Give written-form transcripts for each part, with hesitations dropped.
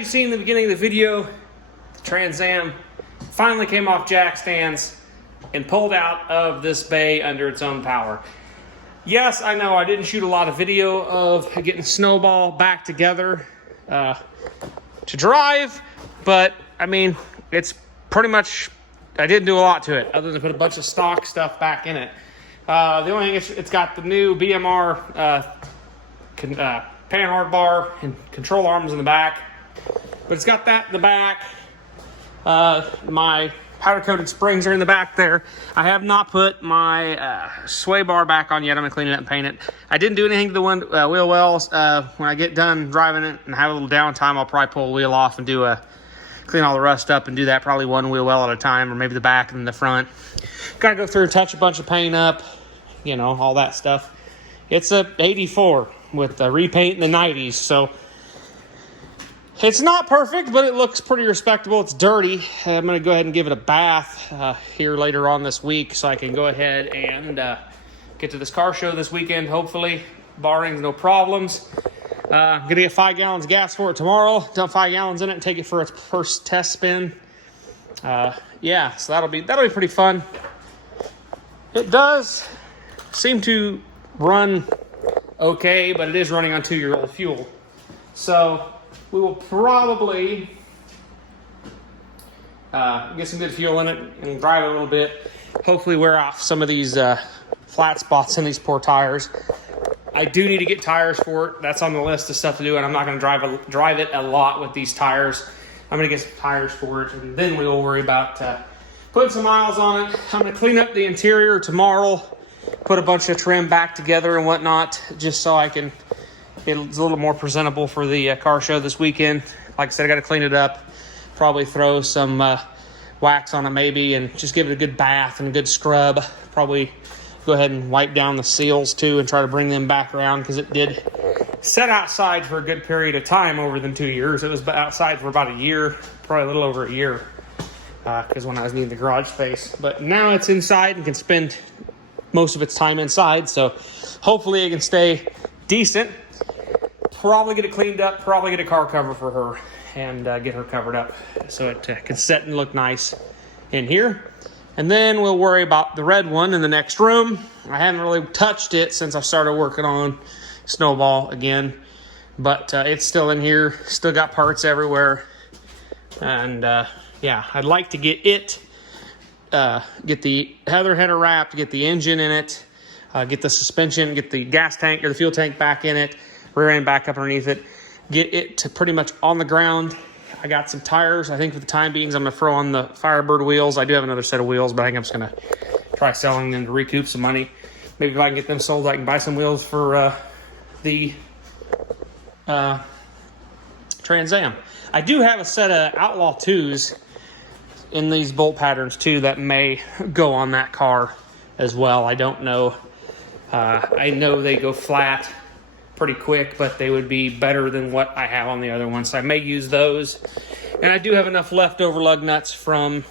you seen in the beginning of the video, the Trans Am finally came off jack stands and pulled out of this bay under its own power. Yes, I know I didn't shoot a lot of video of getting SnowBall back together to drive, but I mean, it's pretty much, I didn't do a lot to it other than put a bunch of stock stuff back in it. The only thing is it's got the new BMR panhard bar and control arms in the back, but it's got that in the back. My powder coated springs are in the back there. I have not put my sway bar back on yet. I'm gonna clean it up and paint it. I didn't do anything to the wheel wells. When I get done driving it and have a little downtime, I'll probably pull the wheel off and do clean all the rust up and do that probably one wheel well at a time, or maybe the back and the front. Gotta go through and touch a bunch of paint up, you know, all that stuff. It's a 84 with the repaint in the 90s, so it's not perfect, but it looks pretty respectable. It's dirty. I'm going to go ahead and give it a bath here later on this week so I can go ahead and get to this car show this weekend, hopefully, barring no problems. I'm going to get 5 gallons of gas for it tomorrow, dump 5 gallons in it and take it for its first test spin. Yeah, so that'll be pretty fun. It does seem to run okay, but it is running on 2-year-old fuel. So we will probably get some good fuel in it and drive it a little bit. Hopefully wear off some of these flat spots in these poor tires. I do need to get tires for it. That's on the list of stuff to do, and I'm not going to drive it a lot with these tires. I'm going to get some tires for it, and then we will worry about putting some miles on it. I'm going to clean up the interior tomorrow, put a bunch of trim back together and whatnot, just so I can get a little more presentable for the car show this weekend. Like I said, I got to clean it up, probably throw some wax on it maybe, and just give it a good bath and a good scrub. Probably go ahead and wipe down the seals too and try to bring them back around, because it did set outside for a good period of time over than 2 years. It was outside for about a year, probably a little over a year, because when I was needing the garage space. But now it's inside and can spend most of its time inside, so hopefully it can stay decent. Probably get it cleaned up, probably get a car cover for her, and get her covered up so it can set and look nice in here. And then we'll worry about the red one in the next room. I haven't really touched it since I started working on SnowBall again, but it's still in here, still got parts everywhere. And yeah, I'd like to get it, get the header wrapped, get the engine in it, get the suspension, get the gas tank or the fuel tank back in it, rear end back up underneath it, get it to pretty much on the ground. I got some tires. I think for the time being, I'm going to throw on the Firebird wheels. I do have another set of wheels, but I think I'm just going to try selling them to recoup some money. Maybe if I can get them sold, I can buy some wheels for the Trans Am. I do have a set of Outlaw 2s in these bolt patterns too that may go on that car as well. I don't know. I know they go flat pretty quick, but they would be better than what I have on the other one, so I may use those. And I do have enough leftover lug nuts from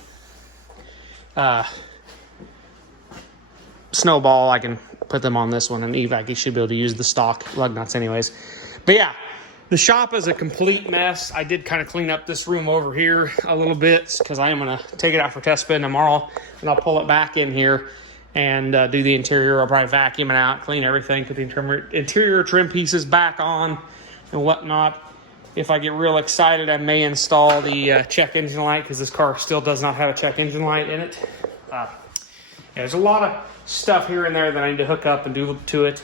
SnowBall. I can put them on this one, and evac should be able to use the stock lug nuts anyways. But yeah, the shop is a complete mess. I did kind of clean up this room over here a little bit, because I am going to take it out for test spin tomorrow, and I'll pull it back in here and do the interior. I'll probably vacuum it out, clean everything, put the interior trim pieces back on and whatnot. If I get real excited, I may install the check engine light, because this car still does not have a check engine light in it. Yeah, there's a lot of stuff here and there that I need to hook up and do to it.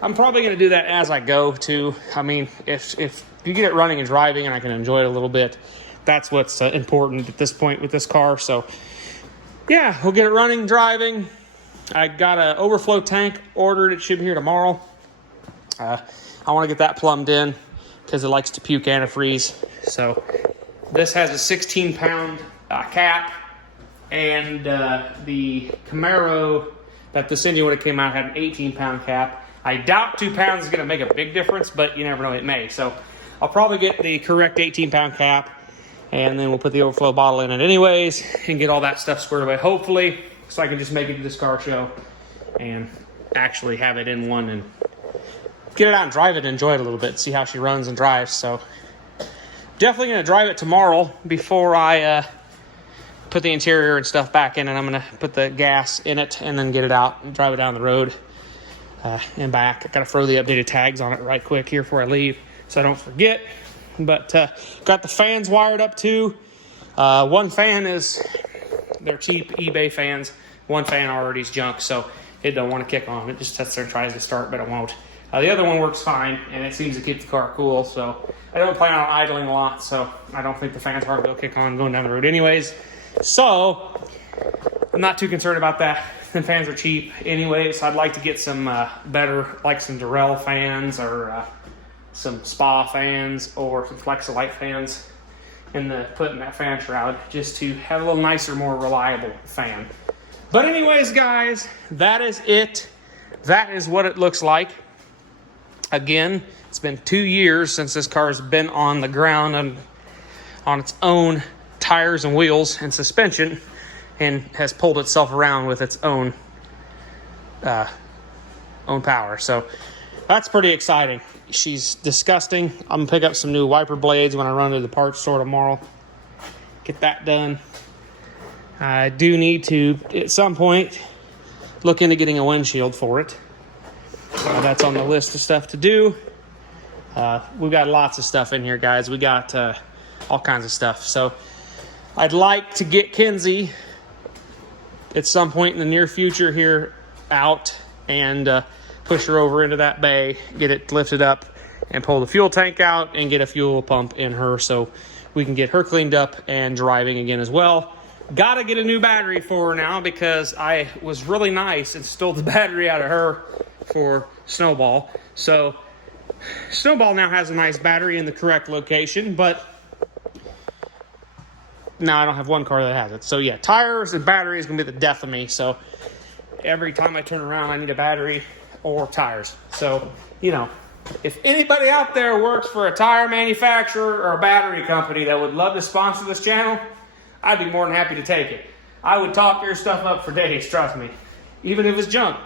I'm probably going to do that as I go too. I mean, if you get it running and driving and I can enjoy it a little bit, that's what's important at this point with this car. So yeah, we'll get it running, driving. I got an overflow tank ordered. It should be here tomorrow. I want to get that plumbed in because it likes to puke antifreeze. So this has a 16-pound cap, and the Camaro that this engine would have came out had an 18-pound cap. I doubt 2 pounds is going to make a big difference, but you never know, it may. So I'll probably get the correct 18-pound cap, and then we'll put the overflow bottle in it anyways and get all that stuff squared away, hopefully, so I can just make it to this car show and actually have it in one and get it out and drive it and enjoy it a little bit, see how she runs and drives. So definitely going to drive it tomorrow before I put the interior and stuff back in, and I'm going to put the gas in it and then get it out and drive it down the road and back. I got to throw the updated tags on it right quick here before I leave so I don't forget. But got the fans wired up too. One fan they're cheap eBay fans. One fan already is junk, so it don't want to kick on. It just sits there and tries to start, but it won't. The other one works fine, and it seems to keep the car cool, so I don't plan on idling a lot, so I don't think the fan's hardly will kick on going down the road anyways. So I'm not too concerned about that. The fans are cheap anyways. I'd like to get some better, like some Durrell fans or some Spa fans or some Flexolite fans put in that fan shroud just to have a little nicer, more reliable fan. But anyways, guys, that is it. That is what it looks like. Again, it's been 2 years since this car's been on the ground and on its own tires and wheels and suspension, and has pulled itself around with its own power. So that's pretty exciting. She's disgusting. I'm gonna pick up some new wiper blades when I run to the parts store tomorrow. Get that done. I do need to, at some point, look into getting a windshield for it. That's on the list of stuff to do. We've got lots of stuff in here, guys. We got all kinds of stuff. So I'd like to get Kenzie at some point in the near future here out and push her over into that bay, get it lifted up and pull the fuel tank out and get a fuel pump in her so we can get her cleaned up and driving again as well. Gotta get a new battery for her now because I was really nice and stole the battery out of her for SnowBall. So SnowBall now has a nice battery in the correct location, but now I don't have one car that has it. So yeah, tires and battery is gonna be the death of me. So every time I turn around, I need a battery or tires. So, you know, if anybody out there works for a tire manufacturer or a battery company that would love to sponsor this channel, I'd be more than happy to take it. I would talk your stuff up for days, trust me. Even if it's junk.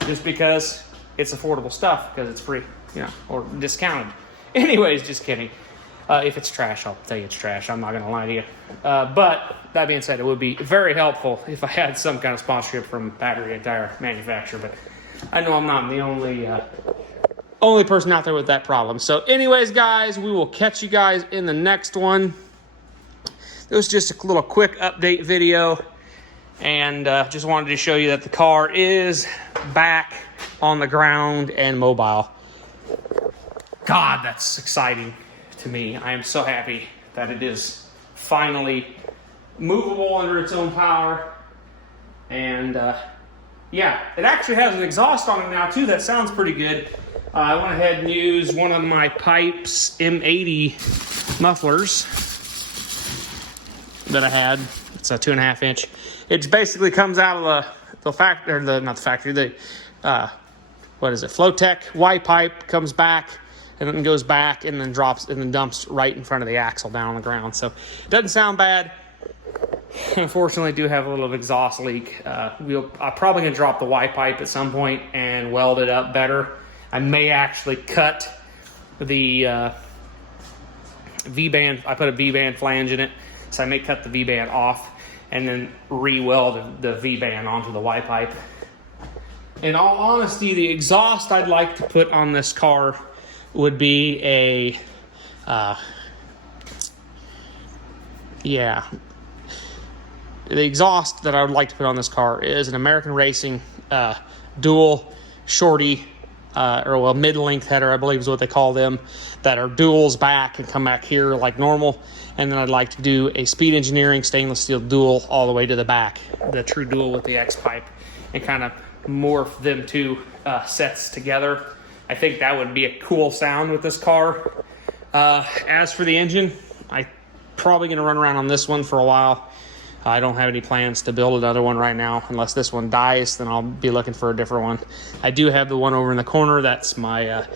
Just because it's affordable stuff, because it's free, you know, or discounted. Anyways, just kidding. If it's trash, I'll tell you it's trash. I'm not going to lie to you. But that being said, it would be very helpful if I had some kind of sponsorship from battery and tire manufacturer. But I know I'm not the only person out there with that problem. So anyways, guys, we will catch you guys in the next one. It was just a little quick update video. And just wanted to show you that the car is back on the ground and mobile. God, that's exciting to me. I am so happy that it is finally movable under its own power. And yeah, it actually has an exhaust on it now too. That sounds pretty good. I went ahead and used one of my Pipes M80 mufflers that I had. It's a 2.5 inch. It basically comes out of the factory, Flowtech Y pipe, comes back and then goes back and then drops and then dumps right in front of the axle down on the ground. So it doesn't sound bad. Unfortunately, I do have a little exhaust leak. I'm probably gonna drop the Y pipe at some point and weld it up better. I may actually cut the V-band. I put a V-band flange in it, so I may cut the V-band off and then re-weld the V-band onto the Y pipe. In all honesty, the exhaust I'd like to put on this car would be a, the exhaust that I would like to put on this car is an American Racing dual shorty, mid-length header, I believe is what they call them, that are duals back and come back here like normal. And then I'd like to do a Speed Engineering stainless steel dual all the way to the back, the true dual with the X pipe, and kind of morph them two sets together. I think that would be a cool sound with this car. As for the engine, I'm probably going to run around on this one for a while. I don't have any plans to build another one right now. Unless this one dies, then I'll be looking for a different one. I do have the one over in the corner. That's my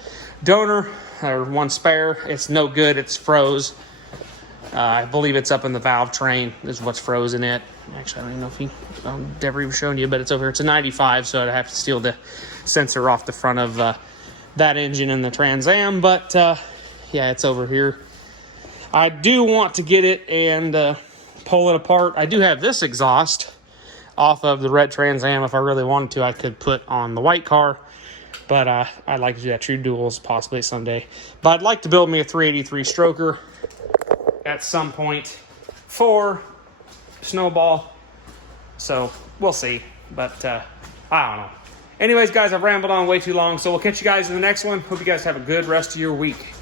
donor, or one spare. It's no good. It's froze. I believe it's up in the valve train is what's frozen it. Actually, I don't even know if I've never even shown you, but it's over here. It's a 95, so I'd have to steal the sensor off the front of that engine in the Trans Am. But yeah, it's over here. I do want to get it and pull it apart. I do have this exhaust off of the red Trans Am. If I really wanted to, I could put on the white car. But I'd like to do that true duals possibly someday. But I'd like to build me a 383 stroker at some point for SnowBall. So we'll see. But I don't know. Anyways, guys, I've rambled on way too long. So we'll catch you guys in the next one. Hope you guys have a good rest of your week.